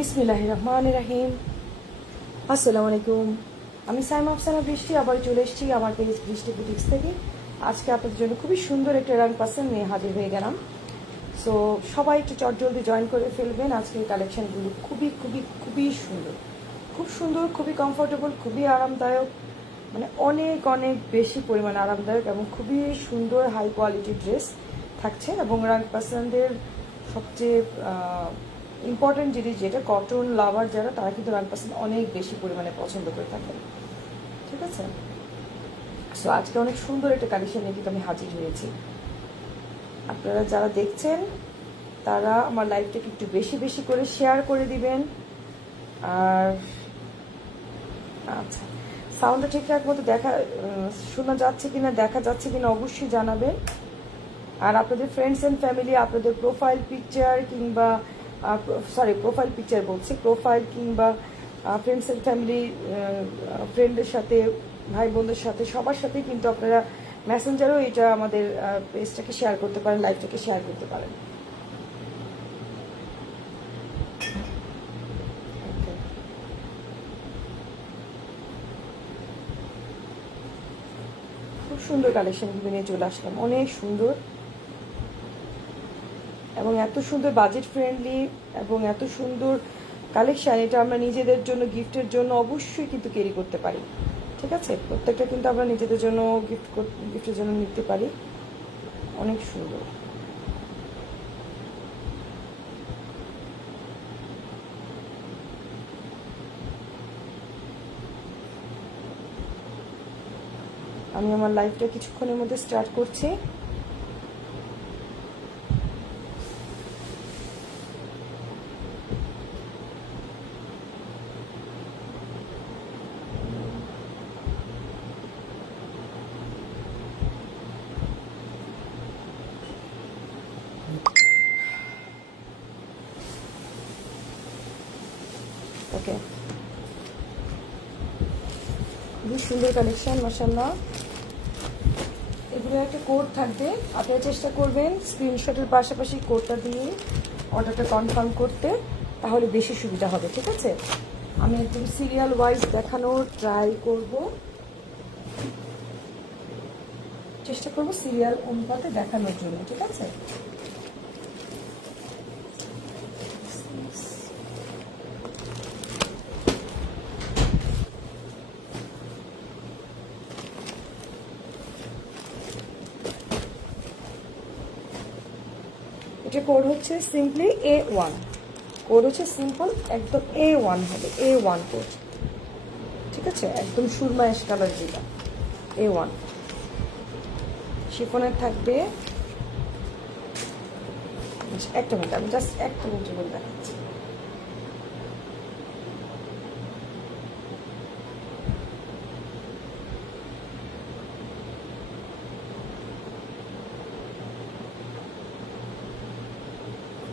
বিসমিল্লাহির রহমানির রহিম। আসসালামু আলাইকুম। আমি সাইমা আফসানা বৃষ্টি আবার চলে এসেছি আমার পেজ বৃষ্টি বুটিক্স থেকে। আজকে আপনাদের জন্য খুবই সুন্দর একটা রং পাসেন্ট নিয়ে হাজির হয়ে গেলাম। সো সবাই একটু চটজলদি জয়েন করে ফেলবেন। আজকের কালেকশনগুলো খুবই খুবই খুবই সুন্দর, খুব সুন্দর, খুবই কমফোর্টেবল, খুবই আরামদায়ক, মানে অনেক অনেক বেশি পরিমাণে আরামদায়ক এবং খুবই সুন্দর হাই কোয়ালিটির ড্রেস থাকছে। এবং রং পাসেন্টের সবচেয়ে ইম্পর্টেন্ট জিনিস যেটা, কটন লাভার যারা, তারা কিন্তু 1% অনেক বেশি পরিমাণে পছন্দ করে থাকেন। ঠিক আছে, সো আজকে অনেক সুন্দর একটা কালেকশন নিয়ে কিন্তু আমি হাজির হয়েছি। আপনারা যারা দেখছেন তারা আমার লাইভটাকে একটু বেশি বেশি করে শেয়ার করে দিবেন। আর আচ্ছা, সাউন্ডটা ঠিকঠাক মতো শোনা যাচ্ছে কিনা, দেখা যাচ্ছে কিনা অবশ্যই জানাবেন। আর আপনাদের ফ্রেন্ডস অ্যান্ড ফ্যামিলি, আপনাদের প্রোফাইল পিকচার কিংবা প্রোফাইল কিংবা ফ্রেন্ডস অ্যান্ড ফ্যামিলি, ফ্রেন্ডের সাথে, ভাই বোনদের সাথে, সবার সাথে কিন্তু আপনারা মেসেঞ্জারও এটা আমাদের পেজটাকে শেয়ার করতে পারেন, লাইভটাকে শেয়ার করতে পারেন। খুব সুন্দর কালেকশনগুলো নিয়ে চলে আসলাম, অনেক সুন্দর এবং এত সুন্দর বাজেট ফ্রেন্ডলি এবং এত সুন্দর কালেকশান। এটা আমরা নিজেদের জন্য, গিফটের জন্য অবশ্যই কিন্তু ক্যারি করতে পারি। ঠিক আছে, প্রত্যেকটা কিন্তু আমরা নিজেদের জন্য গিফটের জন্য নিতে পারি। অনেক সুন্দর। আমি আমার লাইফটা কিছুক্ষণের মধ্যে স্টার্ট করছি। ওকে, খুবই সুন্দর কালেকশন, মাশাআল্লাহ। এগুলো একটা কোড থাকবে, আপনারা চেষ্টা করবেন স্ক্রিনশটের পাশাপাশি কোডটা দিয়ে অর্ডারটা কনফার্ম করতে, তাহলে বেশি সুবিধা হবে। ঠিক আছে, আমি একদম সিরিয়াল ওয়াইজ দেখানোর ট্রাই করব, চেষ্টা করব সিরিয়াল অনুপাতে দেখানোর জন্য। ঠিক আছে, এটা কোড হচ্ছে সিম্পলি A1, কোড হচ্ছে সিম্পল একদম A1 হবে, A1 কোড। ঠিক আছে, একদম সুরমা অ্যাশ কালার, যেটা A1 শিফনের থাকবে। একটা মিনিট, আমি জাস্ট একটা মিনিট বলে দেখাচ্ছি।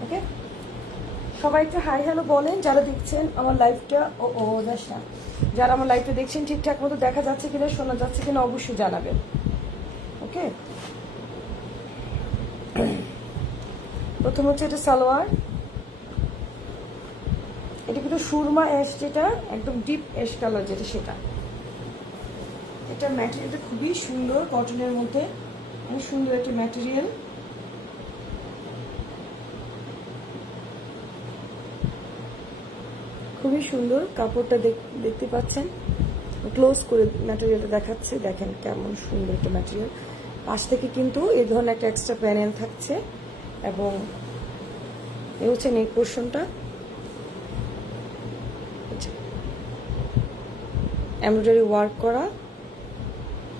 ওকে, সবাই একটু হাই হ্যালো বলেন যারা দেখছেন আমার লাইভটা। ও জাস্ট না, যারা আমার লাইভটা দেখছেন ঠিকঠাক মতো দেখা যাচ্ছে কিনা, শোনা যাচ্ছে কিনা অবশ্যই জানাবেন। ওকে, প্রথম হচ্ছে এটা সালোয়ার। এটা কিন্তু সুরমা অ্যাশ, যেটা একদম ডিপ অ্যাশ কালার যেটা, সেটা। এটা ম্যাটেরিয়ালটা খুবই সুন্দর, কটনের মধ্যে অনেক সুন্দর একটা ম্যাটেরিয়াল। খুবই সুন্দর কাপড়টা, দেখতে পাচ্ছেন, ক্লোজ করে ম্যাটেরিয়ালটা দেখাচ্ছে, দেখেন কেমন সুন্দর একটা ম্যাটেরিয়াল। পাশ থেকে কিন্তু এই ধরনের একটা এক্সট্রা প্যানেল থাকছে এবং এই হচ্ছে নেক পোর্শনটা, এমব্রয়ডারি ওয়ার্ক করা।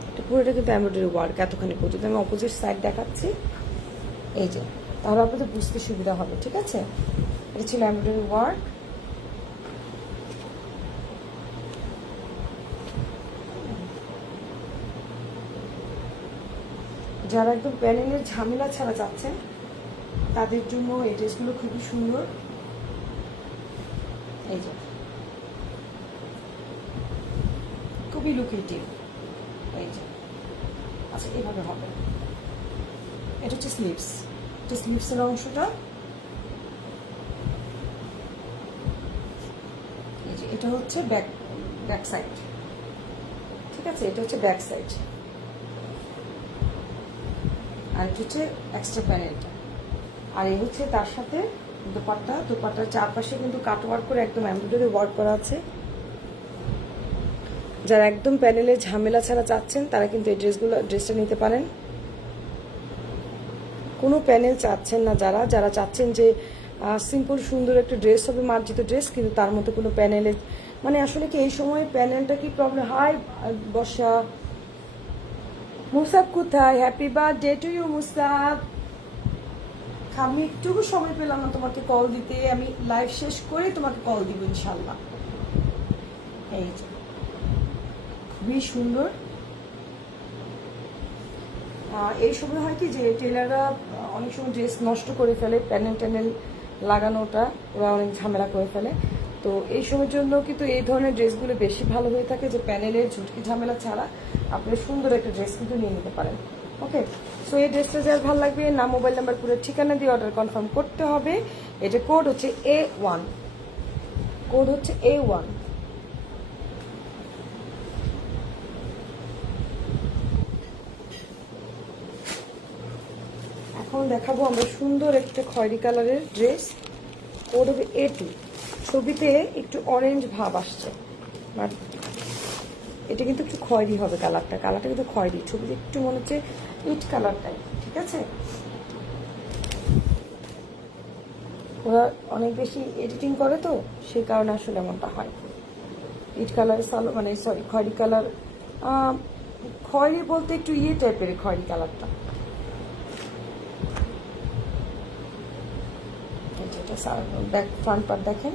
এটা পুরোটা কিন্তু এমব্রয়ডারি ওয়ার্ক এতখানি পর্যন্ত। আমি অপোজিট সাইড দেখাচ্ছি, এই যে, তাহলে আপনাদের বুঝতে সুবিধা হবে। ঠিক আছে, এটা ছিল এমব্রয়ডারি ওয়ার্ক। যারা একদম প্যানেলের ঝামেলা ছাড়া চাচ্ছেন তাদের জন্য এই ড্রেসগুলো খুবই সুন্দর। এই যে, খুবই লুকেটিভ। এই যে, আচ্ছা এভাবে হবে। এটা হচ্ছে স্লিভস, এটা স্লিভসের অংশটা। এটা হচ্ছে ব্যাক ব্যাক সাইড, ঠিক আছে, এটা হচ্ছে ব্যাক সাইড, আর এটা হচ্ছে এক্সট্রা প্যানেলটা। আর এই হচ্ছে তার সাথে দোপাট্টা, দোপাট্টার চারপাশে কিন্তু কাট ওয়ার্ক করে একদম এমব্রয়ডারি ওয়ার্ক করা আছে। যারা একদম প্যানেলে ঝামেলা ছাড়া চাচ্ছেন তারা কিন্তু এই ড্রেসটা নিতে পারেন। কোনো প্যানেল চাচ্ছেন না, যারা যারা চাচ্ছেন যে সিম্পল সুন্দর একটা ড্রেস হবে, মার্জিত ড্রেস, কিন্তু তার মধ্যে কোনো প্যানেলে, মানে আসলে কি এই সময় প্যানেলটা কি প্রবলেম হয়। বর্ষা, মুসাব কোথায়? Happy birthday to you মুসাব। আমি একটুকু সময় পেলাম না তোমাকে কল দিতে, আমি লাইভ শেষ করে তোমাকে কল দিব ইনশাল্লাহ। এই যে খুবই সুন্দর। এই সময় হয় কি যে টেলাররা অনেক সময় ড্রেস নষ্ট করে ফেলে, প্যানেল ট্যানেল লাগানোটা ওরা অনেক ঝামেলা করে ফেলে। তো এই সময়ের জন্য কিন্তু এই ধরনের ড্রেসগুলো বেশি ভালো হয়ে থাকে, যে প্যানেলের ঝুটকি ঝামেলা ছাড়া আপনি সুন্দর একটা ড্রেস কিন্তু নিয়ে নিতে পারেন। ওকে, সো এই ড্রেসটা যার ভালো লাগবে নাম, মোবাইল নাম্বার, পুরো ঠিকানা দিয়ে অর্ডার কনফার্ম করতে হবে। এটা কোড হচ্ছে A1, কোড হচ্ছে A1। এখন দেখাবো আমরা সুন্দর একটা খয়েরি কালারের ড্রেস, কোড হবে A2। ছবিতে একটু অরেঞ্জ ভাব আসছে, বাট এটা কিন্তু একটু খয়েরি হবে কালারটা, কালারটা কিন্তু খয়েরি, ছবিতে একটু মনে হচ্ছে ইট কালারটাই, ঠিক আছে। ওরা অনেক বেশি এডিটিং করে তো সেই কারণে আসলে এমনটা হয়। ইট কালার মানে সরি খয়েরি কালার, খয়েরি বলতে একটু ইয়ে টাইপের খয়েরি কালারটা। ব্যাক ফ্রন্ট পার্ট দেখেন,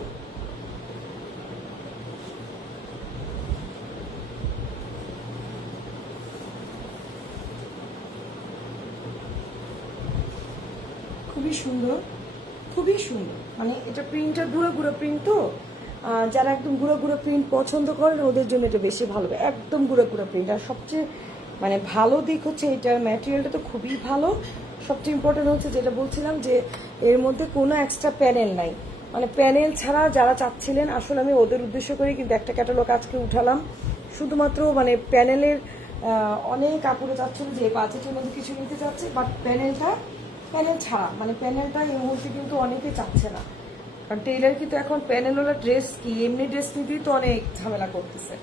খুবই সুন্দর, খুবই সুন্দর। মানে এটা প্রিন্টটা গুঁড়ো গুঁড়ো প্রিন্ট, তো যারা একদম গুঁড়ো গুঁড়ো প্রিন্ট পছন্দ করেন ওদের জন্য এটা বেশি ভালো হবে, একদম গুঁড়ো গুঁড়ো প্রিন্ট। আর সবচেয়ে মানে ভালো দিক হচ্ছে এটার ম্যাটেরিয়ালটা তো খুবই ভালো। সবচেয়ে ইম্পর্টেন্ট হচ্ছে যেটা বলছিলাম যে এর মধ্যে কোনো এক্সট্রা প্যানেল নাই, মানে প্যানেল ছাড়া যারা চাচ্ছিলেন, আসলে আমি ওদের উদ্দেশ্য করে কিন্তু একটা ক্যাটালগ আজকে উঠালাম, শুধুমাত্র মানে প্যানেলের অনেক কাপড়ে চাচ্ছিল যে বাজেটের মধ্যে কিছু নিতে চাচ্ছে, বাট প্যানেল ছাড়া, মানে প্যানেলটা এই মুহূর্তে কিন্তু অনেকে চাচ্ছে না, কারণ টেইলার কিন্তু এখন প্যানেলওয়ালা ড্রেস কি এমনি ড্রেস নিতেই তো অনেক ঝামেলা করতেছে।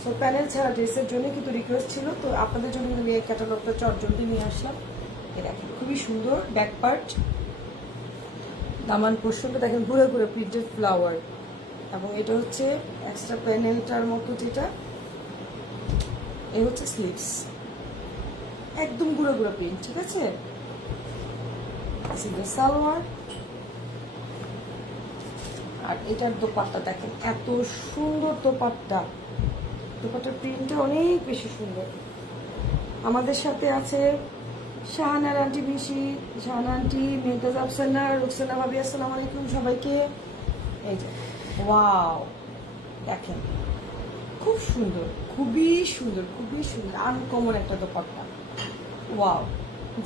সো প্যানেল ছাড়া ড্রেসের জন্য কিন্তু রিকোয়েস্ট ছিল, তো আপনাদের জন্য কিন্তু আমি এই ক্যাটালগটা জলদি নিয়ে আসলাম। এই দেখেন খুবই সুন্দর ব্যাক পার্ট, দামান পোর্শনটা দেখেন ঘুরে ঘুরে প্রিন্টেড ফ্লাওয়ার, এবং এটা হচ্ছে এক্সট্রা প্যানেলটার মতো যেটা, এই হচ্ছে স্লিভস, একদম ঘুরে ঘুরে প্রিন্ট, ঠিক আছে। সালোয়ার, আর এটার দোপাট্টা দেখেন এত সুন্দর দোপাট্টা, দোপাট্টার প্রিন্টটা অনেক বেশি সুন্দর। আমাদের সাথে আছে শাহানার আন্টি বিশি, শাহানা আন্টি, মেহতাজ আফসানা, রুকসানা ভাবি, আসসালামু আলাইকুম সবাইকে। এই যে ওয়াও, দেখেন খুব সুন্দর, খুবই সুন্দর, খুবই সুন্দর, আনকমন একটা দোপাট্টা। ওয়াও,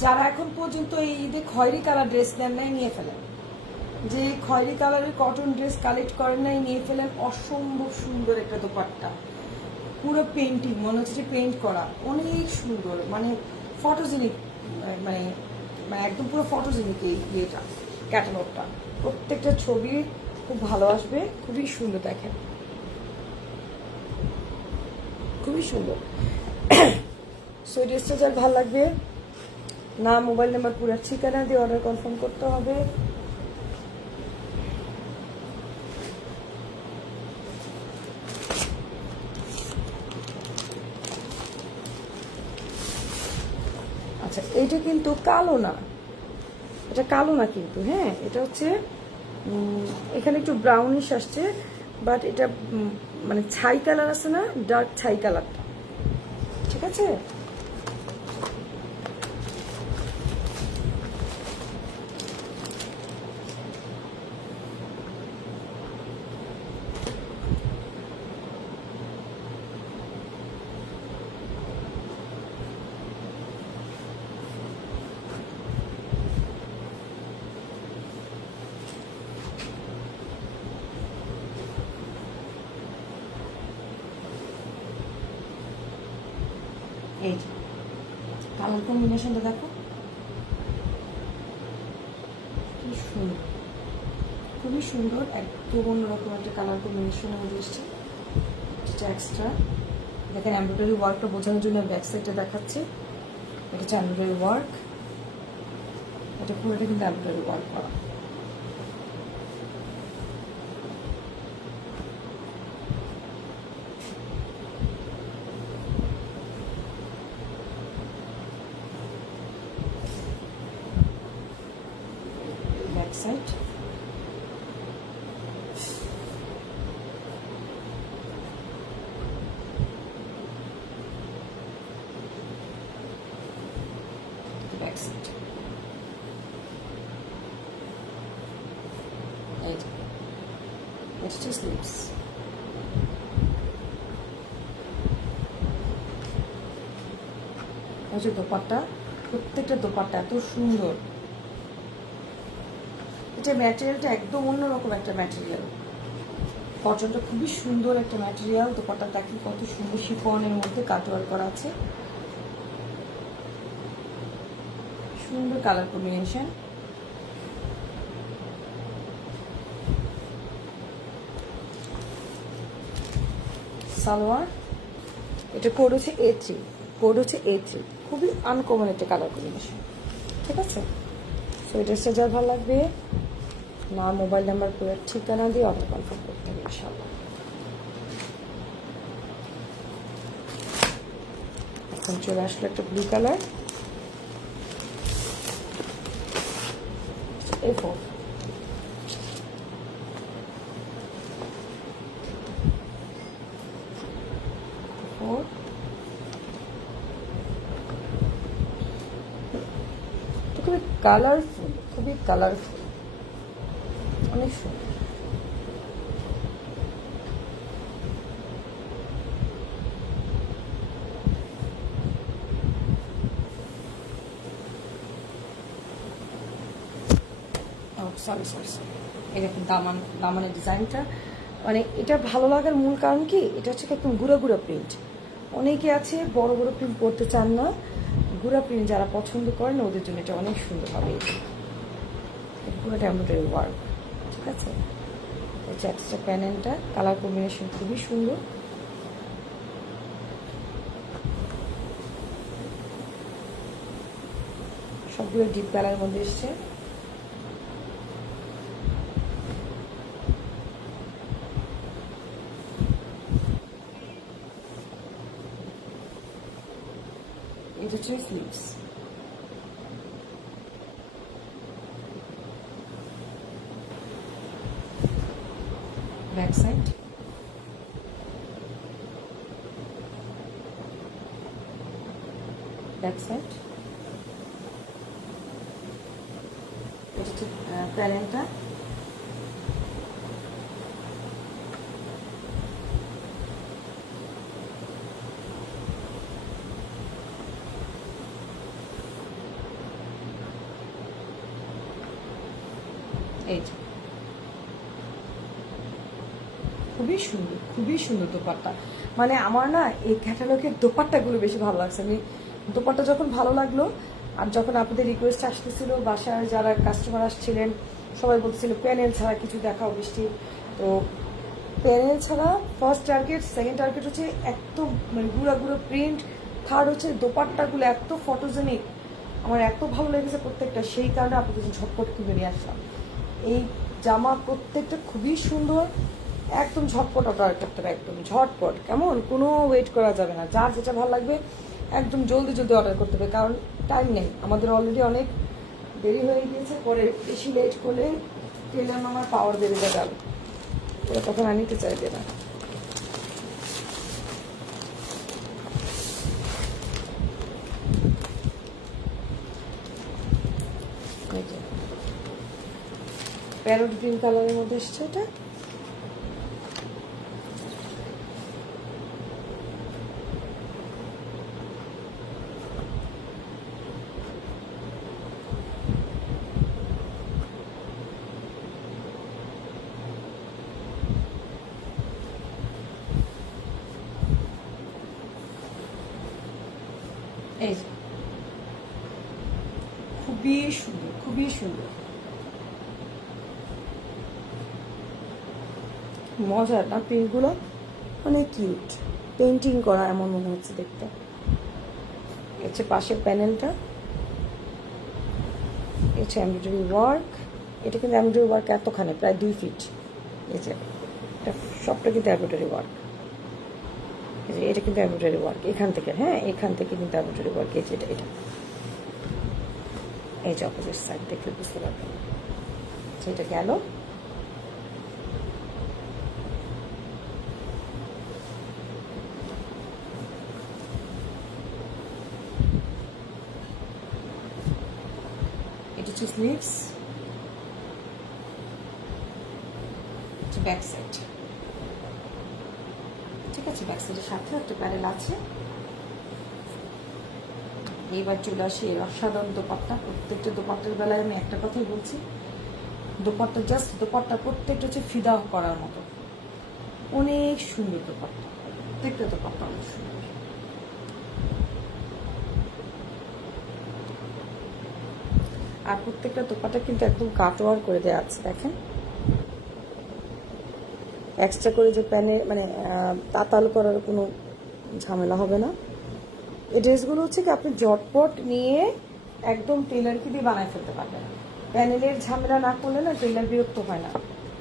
যারা এখন পর্যন্ত এই ঈদে খয়েরি কালার ড্রেস নেন নাই নিয়ে ফেলেন, যে খয়েরি কালারের কটন ড্রেস কালেক্ট করেন নাই নিয়ে ফেলেন, অসম্ভব সুন্দর একটা দোপাট্টা, পুরো পেন্টিং, মনে হচ্ছে যে পেইন্ট করা, অনেক সুন্দর, মানে ফটোজেনিক, মানে মানে একদম পুরো ফটোজেনিক এই ইয়েটা, ক্যাটালগটা, প্রত্যেকটা ছবি খুব ভালো আসবে, খুবই সুন্দর দেখেন, খুবই সুন্দর। সো ড্রেসটা যার ভালো লাগবে নাম, মোবাইল নাম্বার, পুরো ঠিকানা দিয়ে অর্ডার কনফার্ম করতে হবে। আচ্ছা, এইটা কিন্তু কালো না, এটা কালো না কিন্তু, হ্যাঁ এটা হচ্ছে এখানে একটু ব্রাউনিশ আসছে, বাট এটা মানে ছাই কালার আছে না, ডার্ক ছাই কালারটা, ঠিক আছে। এই যে কালার কম্বিনেশনটা দেখো কি সুন্দর, খুবই সুন্দর, একদম অন্যরকম একটা কালার কম্বিনেশনের মধ্যে এসছে। এটা এক্সট্রা দেখেন এমব্রয়ডারি ওয়ার্কটা বোঝানোর জন্য ব্যাক সাইডটা দেখাচ্ছি। এটা হচ্ছে এমব্রয়ডারি ওয়ার্ক, এটা পুরোটা কিন্তু এমব্রয়ডারি ওয়ার্ক করা। ব্যাক সাইড ব্যাক সাইড এই যে এটা হচ্ছে স্লিভস। হচ্ছে দোপাট্টা, প্রত্যেকটা দোপাট্টা এত সুন্দর। এটা ম্যাটেরিয়ালটা একদম অন্যরকম একটা ম্যাটেরিয়াল, কটনটা খুবই সুন্দর একটা ম্যাটেরিয়াল। দোপাট্টা দেখি কত সুন্দর শিফনের মধ্যে কাটওয়ার্ক করা আছে, সুন্দর কালার কম্বিনেশন। সালোয়ার, এটা কোড হচ্ছে A3, কোড হচ্ছে A3, খুবই আনকমন একটা কালার কম্বিনেশন, ঠিক আছে। সো এটা যার ভালো লাগবে না মোবাইল নাম্বার পুরো ঠিকানা দিয়ে অর্ডার কনফার্ম করতে হবে ইনশাআল্লাহ। এখন চলে আসলো একটা ব্লু কালার, A4, খুবই কালারফুল, খুবই কালারফুল, অনেক সুন্দর। সরি সরি সরি, এরকম দামানের ডিজাইনটা মানে এটা ভালো লাগার মূল কারণ কি, এটা হচ্ছে একদম গুঁড়া গুঁড়া প্রিন্ট। অনেকে আছে বড় বড় প্রিন্ট করতে চান না, গুঁড়া প্রিন্ট যারা পছন্দ করেন ওদের জন্য এটা অনেক সুন্দর হবে। পুরোটা এমব্রয়ডারি ওয়ার্ক, ঠিক আছে। হচ্ছে একটা প্যানেলটা কালার কম্বিনেশন খুবই সুন্দর। সবগুলো ডিপ কালারের মধ্যে এসছে। এটা হচ্ছে sleeves, back side, back side, এটা হচ্ছে প্যানেলটা। এই যে খুবই সুন্দর, খুবই সুন্দর দোপাট্টা। মানে আমার না এই ক্যাটালগের দোপাট্টাগুলো বেশি ভালো লাগছে। আমি দোপাট্টা যখন ভালো লাগলো, আর যখন আপনাদের রিকোয়েস্ট আসতেছিল, বাসায় যারা কাস্টমার আসছিলেন সবাই বলছিল প্যানেল ছাড়া কিছু দেখাও বৃষ্টি। তো প্যানেল ছাড়া ফার্স্ট টার্গেট, সেকেন্ড টার্গেট হচ্ছে একদম মানে গুঁড়া গুঁড়ো প্রিন্ট, থার্ড হচ্ছে দোপাট্টাগুলো এত ফটোজেনিক, আমার এত ভালো লেগেছে প্রত্যেকটা, সেই কারণে আপনাদের ঝটপট কিনে নিয়ে আসলাম। এই জামা প্রত্যেকটা খুবই সুন্দর, একদম ঝটপট অর্ডার করতে হবে, একদম ঝটপট, কেমন কোনো ওয়েট করা যাবে না। যার যেটা ভালো লাগবে একদম জলদি জলদি অর্ডার করতে হবে, কারণ টাইম নেই আমাদের, অলরেডি অনেক দেরি হয়ে গিয়েছে। পরে বেশি লেট করলে টেলার আমার পাওয়ার বেড়ে যাবে, ওরা তখন আনিতে চাইবে না। প্যারোট গ্রিন কালারের মধ্যে এসছে এটা। এই যে খুবই সুন্দর, খুবই সুন্দর, মজার না প্রিন্টগুলো, অনেক কিউট, পেন্টিং করা এমন মনে হচ্ছে দেখতে। হচ্ছে পাশের প্যানেলটা, হচ্ছে এমব্রয়ডারি ওয়ার্ক। এটা কিন্তু এমব্রয়ডারি ওয়ার্ক এতখানে, প্রায় 2 ফিট। এই যে এটা সবটা কিন্তু এমব্রয়ডারি ওয়ার্ক। এই যে এটা কিন্তু এমব্রয়ডারি ওয়ার্ক এখান থেকে, হ্যাঁ এখান থেকে কিন্তু এমব্রয়ডারি ওয়ার্ক। এই যে এটা এই যে অপোজিট সাইড দেখলে বুঝতে পারবেন। এটা গেল। এটা হচ্ছে স্লিভস, ব্যাক সাইড। ঠিক আছে, ব্যাক সাইডের সাথে একটা প্যানেল আছে। এইবার চলে আসি অসাধারণ দোপাট্টা। প্রত্যেকটা দোপাট্টার বেলায় আমি একটা কথাই বলছি, দোপাট্টা জাস্ট দোপাট্টা প্রত্যেকটা হচ্ছে ফিদা করার মতো, অনেক সুন্দর দোপাট্টা, প্রত্যেকটা দোপাট্টা অনেক সুন্দর। আর প্রত্যেকটা দোপাট্টা কিন্তু একদম কাটওয়ার করে দেওয়া আছে, দেখেন। এক্সট্রা করে যে প্যানে মানে তাতাল করার কোনো ঝামেলা হবে না। এই ড্রেসগুলো হচ্ছে কি আপনি জটপট নিয়ে একদম টেলারকে দিয়ে বানায় ফেলতে পারবেন। প্যানেলের ঝামেলা না করলে না টেলার বিরক্ত হয় না।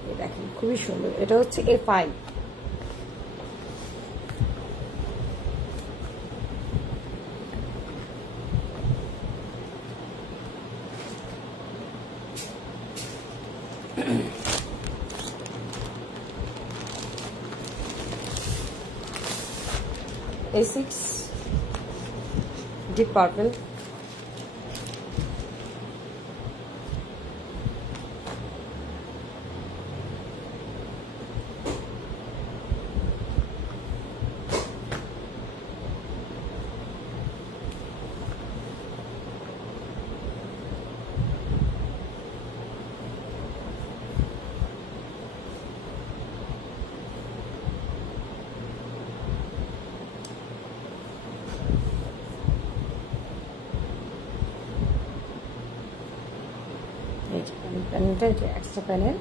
এই দেখেন খুবই সুন্দর। এটা হচ্ছে A5। A6 deep purple. প্যানেলটা এটা extra panel.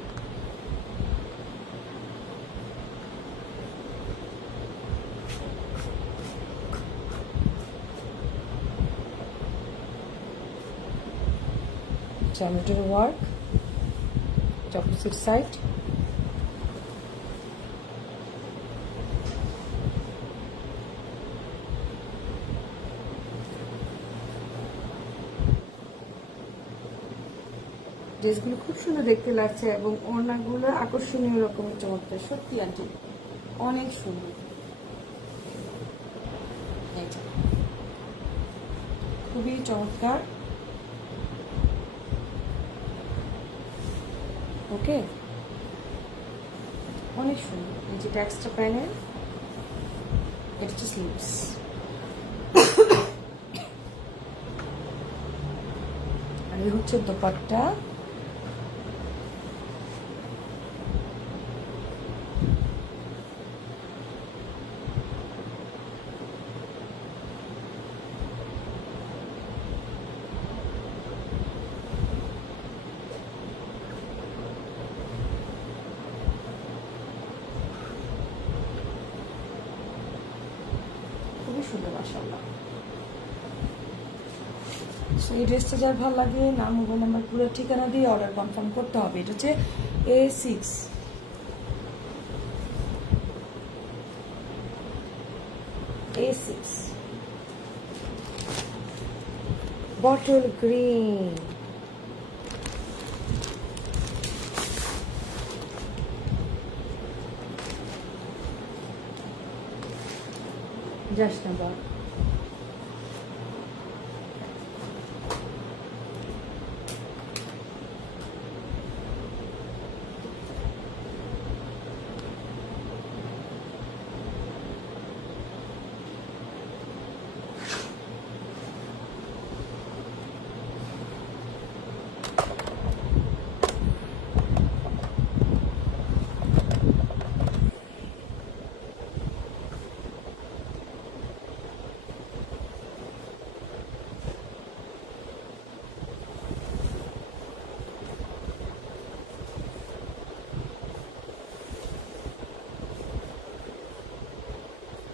geometry work, opposite side। ড্রেসগুলো খুব সুন্দর দেখতে লাগছে এবং ওড়নাগুলো আকর্ষণীয় রকমের চমৎকার, সত্যি আন্টি অনেক সুন্দর। খুবই চমৎকার। ওকে, অনেক সুন্দর। এই যেটা এক্সট্রা প্যানেল, এটা হচ্ছে স্লিভস। আর এই হচ্ছে দোপাট্টা। খুবই সুন্দর মাশাআল্লাহ। এই ড্রেসটা যার ভালো লাগে নাম মোবাইল নাম্বার পুরো ঠিকানা দিয়ে অর্ডার কনফার্ম করতে হবে। এটা হচ্ছে A6। A6 bottle green। যাস না বা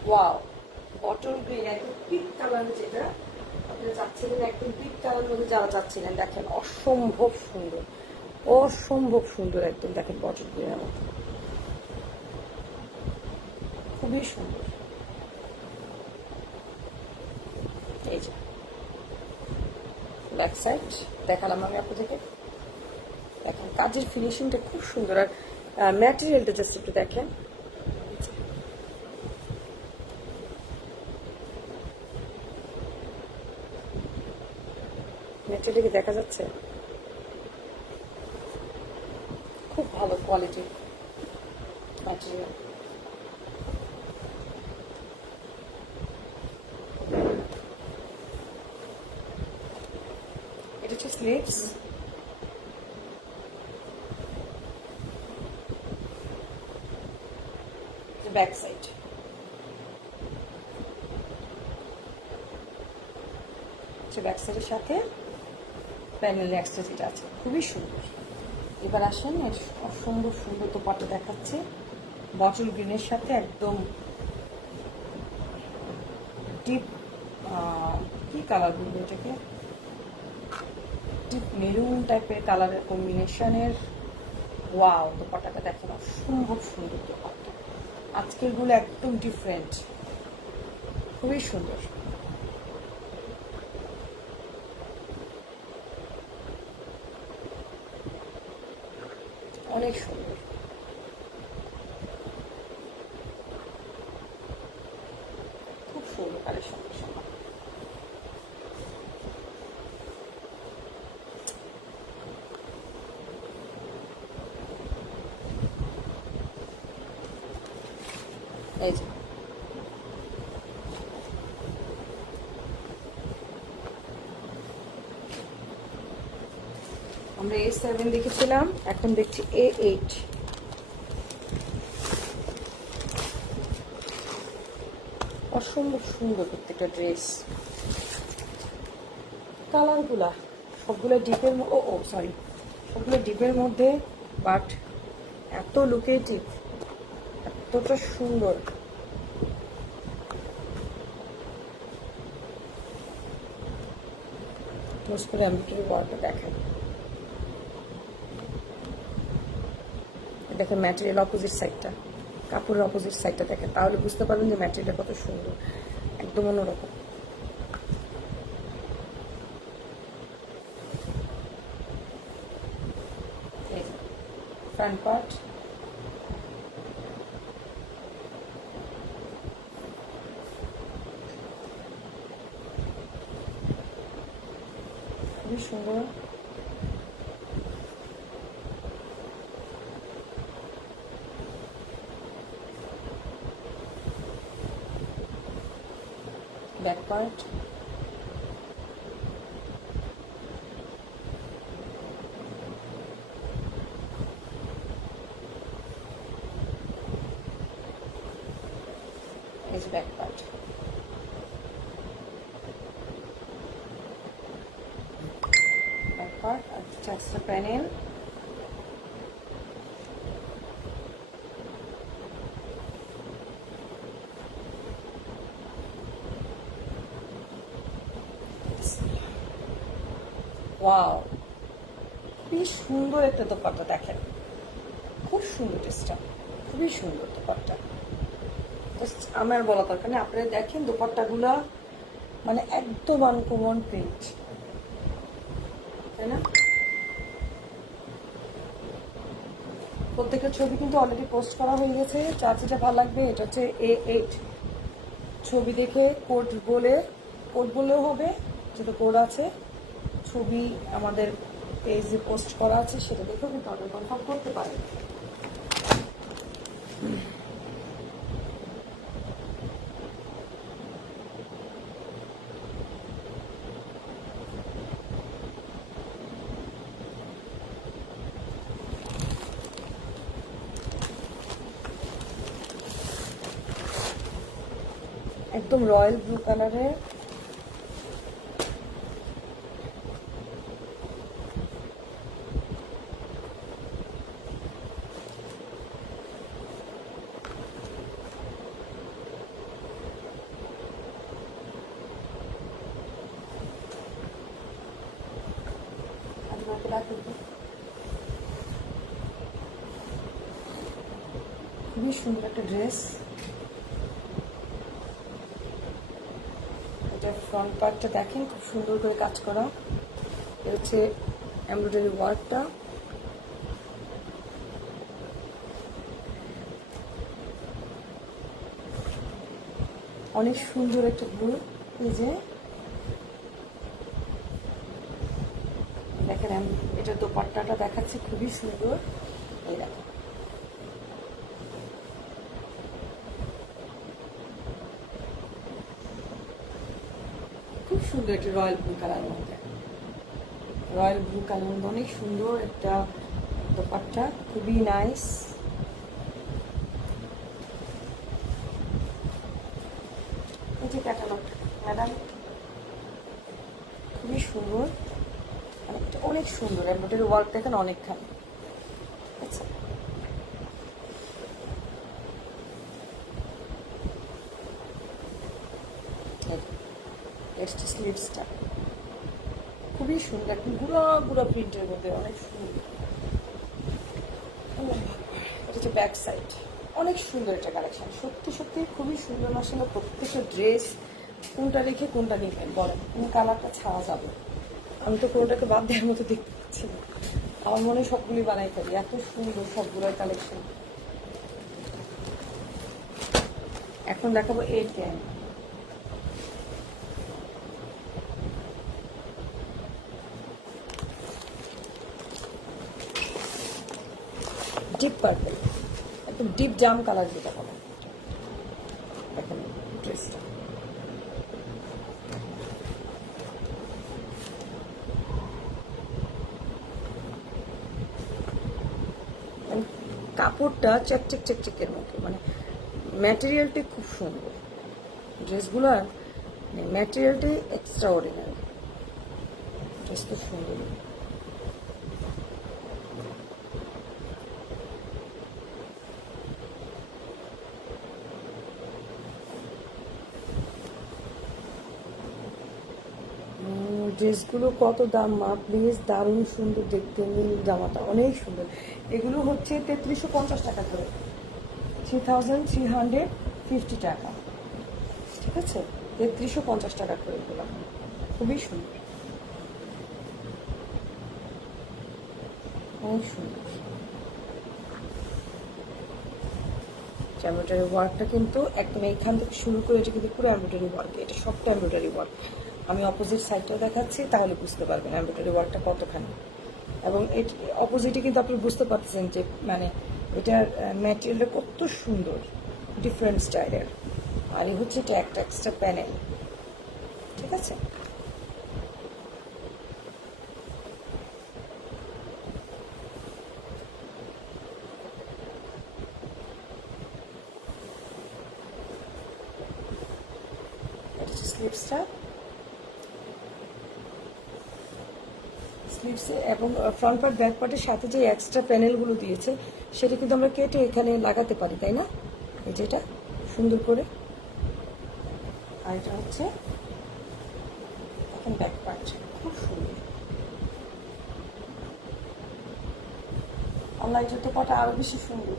ওয়াও, বটল গ্রিন, একদম পিঙ্ক কালার, যেটা আপনারা চাচ্ছিলেন, একদম পিঙ্ক কালার মধ্যে যারা চাচ্ছিলেন, দেখেন অসম্ভব সুন্দর, অসম্ভব সুন্দর একদম, দেখেন বটল গ্রিনের মতো, খুবই সুন্দর। এই যে ব্যাক সাইড দেখালাম আমি আপনাদেরকে, দেখেন কাজের ফিনিশিংটা খুব সুন্দর, আর ম্যাটেরিয়ালটা জাস্ট একটু দেখেন, ম্যাটেরিয়াল কি দেখা যাচ্ছে, খুব ভালো কোয়ালিটির ম্যাটেরিয়াল। এটা হচ্ছে স্লিভস, ব্যাক সাইড, ব্যাক সাইডের সাথে প্যানেল এক্সট্রা যেটা আছে, খুবই সুন্দর। এবার আসেন, এর অসম্ভব সুন্দর দোপাট্টা দেখাচ্ছে, বটল গ্রিনের সাথে একদম ডিপ, কি কালার বলবো এটাকে, ডিপ মেরুন টাইপের কালারের কম্বিনেশনের। ওয়াও, দোপাট্টাটা দেখেন অসম্ভব সুন্দর দোপাট্টা, আজকের গুলো একদম ডিফারেন্ট, খুবই সুন্দর। অনেক সুন্দর, খুব সুন্দর কালেকশন। এই যে আমরা A7 দেখেছিলাম, এখন দেখছি A8। অসম্ভব সুন্দর প্রত্যেকটা ড্রেস, কালারগুলা সবগুলো ডিপের, ও সরি, সবগুলো ডিপের মধ্যে, বাট এত লুকেটিভ, এতটা সুন্দর। ক্লোজ করে এমব্রয়ডারি ওয়ার্কটা দেখাই, দেখেন ম্যাটেরিয়াল অপোজিট সাইডটা, কাপড়ের অপোজিট সাইডটা দেখেন, তাহলে বুঝতে পারবেন যে ম্যাটেরিয়ালটা কত সুন্দর, একদম অন্যরকম। ফ্রন্ট পার্ট, খুবই সুন্দর। ব্যাক পার্ট, এই যে ব্যাক পার্ট, ব্যাক পার্ট, আর এক্সট্রা প্যানেল। ওয়াও, খুবই সুন্দর একটা দোপাট্টা দেখেন, খুব সুন্দর ড্রেসটা, খুবই সুন্দর দোপাট্টা। আমার বলা দরকার নেই, আপনারা দেখেন দোপাট্টাগুলা মানে একদম আনকমন প্রিন্ট, তাই না? প্রত্যেকটা ছবি কিন্তু অলরেডি পোস্ট করা হয়ে গেছে, যার যেটা ভালো লাগবে। এটা হচ্ছে A8, ছবি দেখে কোড বললেও হবে, যেটা কোড আছে, ছবি আমাদের পেজে পোস্ট করা আছে, সেটা দেখেও কিন্তু অর্ডার কনফার্ম করতে পারেন। একদম রয়্যাল ব্লু কালারের, আমাকে ডাকবে। খুবই সুন্দর একটা ড্রেস। এটা ফ্রন্ট পার্টটা দেখেন, খুব সুন্দর করে কাজ করা। এটা হচ্ছে এমব্রয়ডারি ওয়ার্কটা। অনেক সুন্দর একটা ব্লু। এই যে দেখেন, এটা দোপাট্টাটা দেখাচ্ছে, খুবই সুন্দর। এই দেখো, খুব সুন্দর একটা রয়্যাল ব্লু কালার মধ্যে, রয়্যাল ব্লু কালার মধ্যে অনেক সুন্দর একটা দোপাট্টা, খুবই নাইস। এই যে ক্যাটালগটা ম্যাডাম, খুবই সুন্দর, অনেক সুন্দর এমব্রয়ডারি ওয়ার্ক দেখেন অনেকখানি। আচ্ছা, স্লিভসটা খুবই সুন্দর, একদম গুড়া গুড়া প্রিন্টের মধ্যে, অনেক সুন্দর। এটা হচ্ছে ব্যাক সাইড, অনেক সুন্দর একটা কালেকশন, সত্যি সত্যি খুবই সুন্দর। আসলে প্রত্যেকটা ড্রেস কোনটা রেখে কোনটা নেবেন বলেন, কোন কালারটা ছাড়া যাবে? আমি তো কোনটাকে বাদ দেওয়ার মতো দেখতে পাচ্ছি না, আমার মনে হয় সবগুলি বানাই ফেলি, এত সুন্দর সবগুলোর কালেকশন। এখন দেখাবো A10। ডিপ পার্পল, একদম ডিপ জাম কালার যেটা বলে। দেখেন ড্রেসটা, কাপড়টা চেকচেক চেকচেকের মতো, মানে ম্যাটেরিয়ালটি খুব সুন্দর। ড্রেসগুলোর ম্যাটেরিয়ালটি এক্সট্রা অর্ডিনারি, ড্রেস তো সুন্দর। ড্রেসগুলো কত দাম মা প্লিজ? দারুণ সুন্দর দেখতে, নীল জামাটা অনেক সুন্দর। এগুলো হচ্ছে 3350 টাকা করে, 3350 টাকা, ঠিক আছে? 3350 টাকা করে এগুলো, খুবই সুন্দর, অনেক সুন্দর। এমব্রয়ডারি ওয়ার্কটা কিন্তু একদম এইখান থেকে শুরু করে এটা কিন্তু পুরো এমব্রয়ডারি ওয়ার্ক, এটা সবটা এমব্রয়ডারি ওয়ার্ক। আমি অপোজিট সাইডটাও দেখাচ্ছি, তাহলে বুঝতে পারবেন এমব্রয়ডারি ওয়ার্কটা কতখানি। এবং অপোজিটে কিন্তু আপনি বুঝতে পারতেছেন যে মানে এটার ম্যাটেরিয়ালটা কত সুন্দর, ডিফারেন্ট স্টাইলের। আর এই হচ্ছে এটা একটা এক্সট্রা প্যানেল, ঠিক আছে? এটা হচ্ছে স্লিভসটা, স্লিভসে এবং ফ্রন্ট পার্ট ব্যাক পার্টের সাথে যে এক্সট্রা প্যানেলগুলো দিয়েছে সেটা কিন্তু আমরা কেটে এখানে লাগাতে পারি, তাই না? এই যেটা সুন্দর করে। আর এটা হচ্ছে এখন ব্যাক পার্ট, খুব সুন্দর। আল্লাহ, এটা তো পাটা আরো বেশি সুন্দর,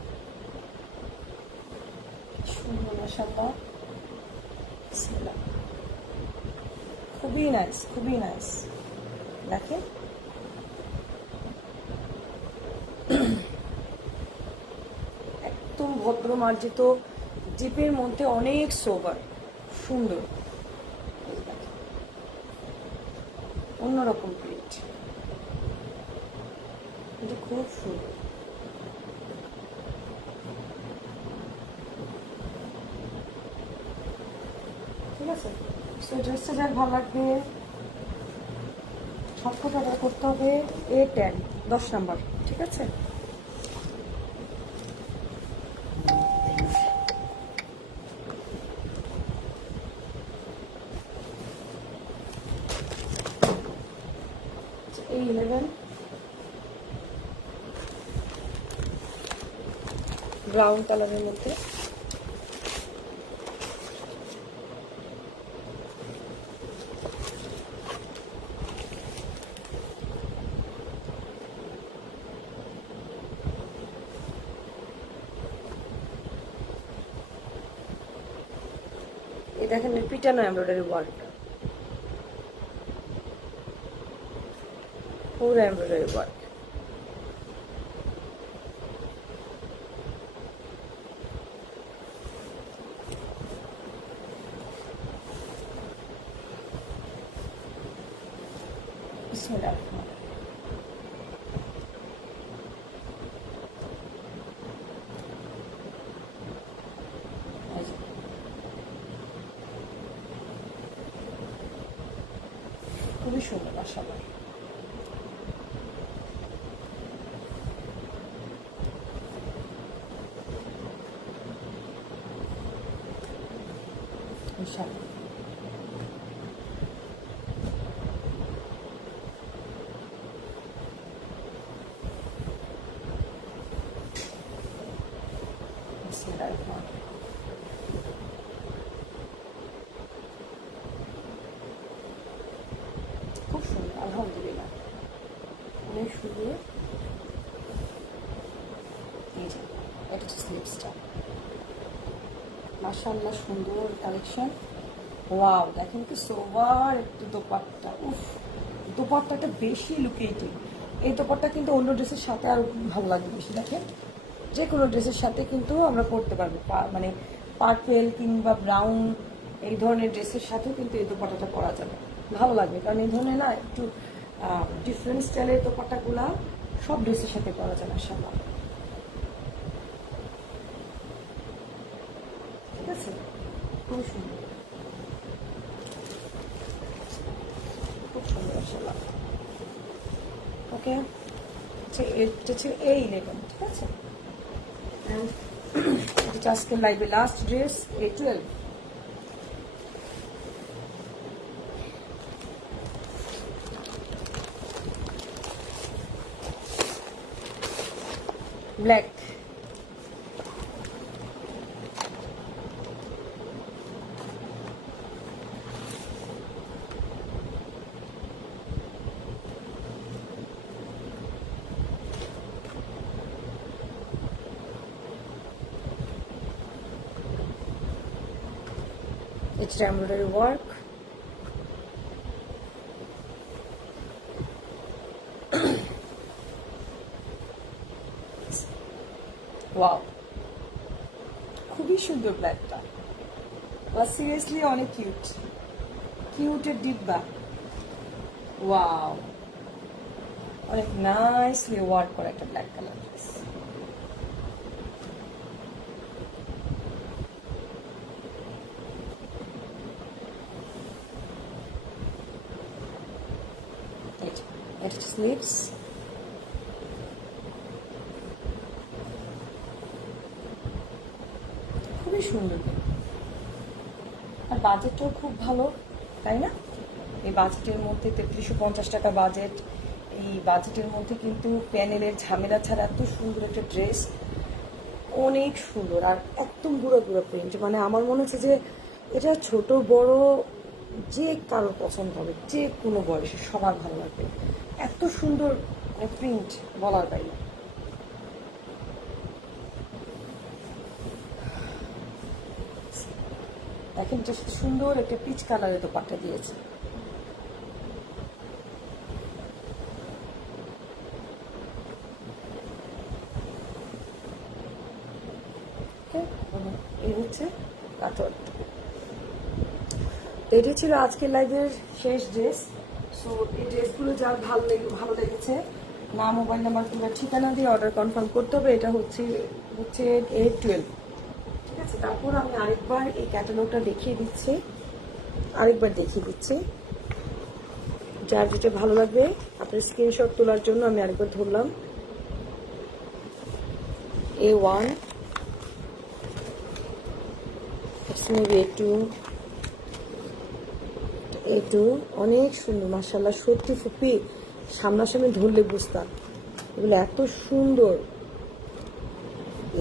সুন্দর মাশাআল্লাহ, বিসমিল্লাহ, খুবই নাইস, খুবই নাইস। দেখেন একদম ভদ্র মার্জিত, জিপের মধ্যে অনেক সোবার, সুন্দর, অন্যরকম প্রিন্ট, এটা খুব সুন্দর। ঠিক আছে, সো ড্রেসটা যার ভালো লাগবে ছটফট অর্ডার করতে হবে। A10 10 নাম্বার, ঠিক আছে? A11 ব্রাউন কালারের মধ্যে, দেখেন পিটানো এমব্রয়ডারি ওয়ার্ক, পুরো এমব্রয়ডারি ওয়ার্ক। বিসমিল্লাহির রহমানির রহিম। খুবই সুন্দর মাশাআল্লাহ। ইনশাআল্লাহ বিসমিল্লাহির রহমানির রহিম। খুব সুন্দর আলহামদুলিল্লাহ, অনেক সুন্দর। এই যে এটা হচ্ছে স্লিপসটা, মাশাআল্লাহ সুন্দর কালেকশন। ওয়াও, দেখেন কি সোভার একটু দোপাট্টা, উফ দোপাট্টাটা বেশি লুকেটিং। এই দোপাট্টা কিন্তু অন্য ড্রেসের সাথে আরো ভালো লাগবে বেশি। দেখেন যে কোনো ড্রেসের সাথে কিন্তু আমরা পরতে পারবো, মানে পার্পেল কিংবা ব্রাউন এই ধরনের ড্রেসের সাথেও কিন্তু এই দোপাট্টাটা পরা যাবে, ভালো লাগবে। কারণ এই ধরনের না একটু ডিফারেন্ট স্টাইলের দোপাট্টাগুলা সব ড্রেসের সাথে পরা যায় মাশাআল্লাহ। ঠিক আছে, খুব সুন্দর, খুব সুন্দর মাশাআল্লাহ। ওকে, এটা ছিল A11, ঠিক আছে। এটা আজকে লাইভে last dress A12। Black, it's embroidery work. Wow, খুবই সুন্দর ব্ল্যাকটা, বা সিরিয়াসলি অনেক কিউট, কিউটের ডিব্বা। ওয়াও, অনেক নাইসলি ওয়ার্ক করা একটা ব্ল্যাক কালার ড্রেস। এটা স্লিভস, খুবই সুন্দর আর বাজেটটাও খুব ভালো, তাই না? এই বাজেটের মধ্যে 3350 টাকা বাজেট, এই বাজেটের মধ্যে কিন্তু প্যানেলের ঝামেলা ছাড়া এত সুন্দর একটা ড্রেস, অনেক সুন্দর আর একদম গুঁড়ো গুঁড়ো প্রিন্ট। মানে আমার মনে হচ্ছে যে এটা ছোট বড় যে কারো পছন্দ হবে, যে কোনো বয়সে সবার ভালো লাগবে, এত সুন্দর প্রিন্ট বলার বাইরে। দেখেন এটা সুন্দর একটা পিচ কালারের দোপাট্টা দিয়েছে। এই হচ্ছে কাটওয়ার্কটা। এটি ছিল আজকের লাইভের শেষ ড্রেস। সো এই ড্রেসগুলো যার ভালো লেগেছে, নাম, মোবাইল নাম্বার কিংবা ঠিকানা দিয়ে অর্ডার কনফার্ম করতে হবে। এটা হচ্ছে A12, ঠিক আছে। তারপর আমি আরেকবার এই ক্যাটালগটা দেখিয়ে দিচ্ছি, যার যেটা ভালো লাগবে আপনার স্ক্রিনশট তোলার জন্য আমি আরেকবার ধরলাম। A1, A2, অনেক সুন্দর মাশাআল্লাহ, সত্যি ফুপি সামনাসামনি ধরলে বুঝতাম এগুলো এত সুন্দর।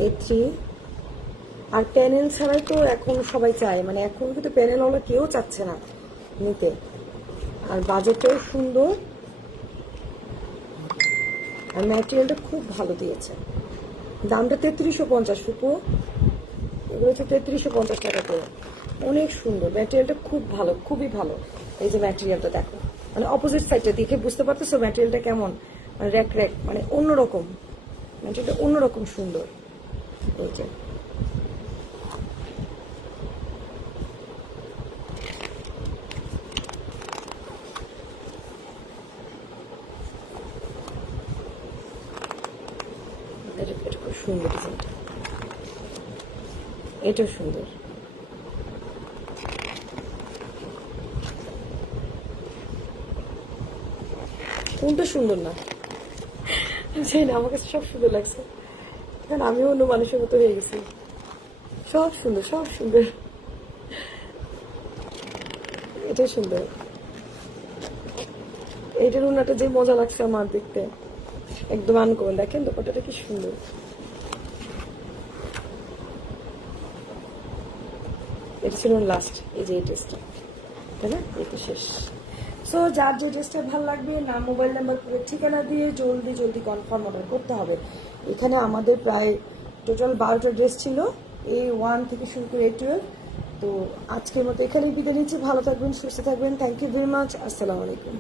A3, আর প্যানেল ছাড়াই তো এখন সবাই চায়, মানে এখন কিন্তু প্যানেলওয়ালা কেউ চাচ্ছে না নিতে, আর বাজেটটাও সুন্দর আর ম্যাটেরিয়ালটা খুব ভালো দিয়েছে। দামটা 3350 ফুপু, এগুলো হচ্ছে 3350 টাকা করে। অনেক সুন্দর, ম্যাটেরিয়ালটা খুব ভালো, খুবই ভালো। এই যে ম্যাটেরিয়ালটা দেখো, মানে অপোজিট সাইডটা দেখে বুঝতে পারতেছো ম্যাটেরিয়ালটা কেমন, মানে র্যাক র্যাক, মানে অন্যরকম ম্যাটেরিয়ালটা, অন্যরকম সুন্দর। এই যে এটা খুব সুন্দর ডিজাইনটা, এটাও সুন্দর। কোনটা সুন্দর না জানি না, আমার কাছে সব সুন্দর লাগছে, কারণ আমিও অন্য মানুষের মতো হয়ে গেছি। সব সুন্দর, সব সুন্দর। এটা সুন্দর, এইটার উন্নাটা যে মজা লাগছে আমার দেখতে, একদম আনকমন। দেখেন দোপাট্টাটা কি সুন্দর। এটা ছিল লাস্ট, এই যে এই ড্রেসটা, তাই না? এই তো শেষ। সো যার যে ড্রেসটা ভালো লাগবে, নাম, মোবাইল নাম্বার, ঠিকানা দিয়ে জলদি জলদি কনফার্ম অর্ডার করতে হবে। এখানে আমাদের প্রায় টোটাল 12টা ড্রেস ছিল, A1 থেকে শুরু করে A12। তো আজকের মতো এখানেই বিদায় নিচ্ছি। ভালো থাকবেন, সুস্থ থাকবেন। Thank you very much. আসসালামু আলাইকুম।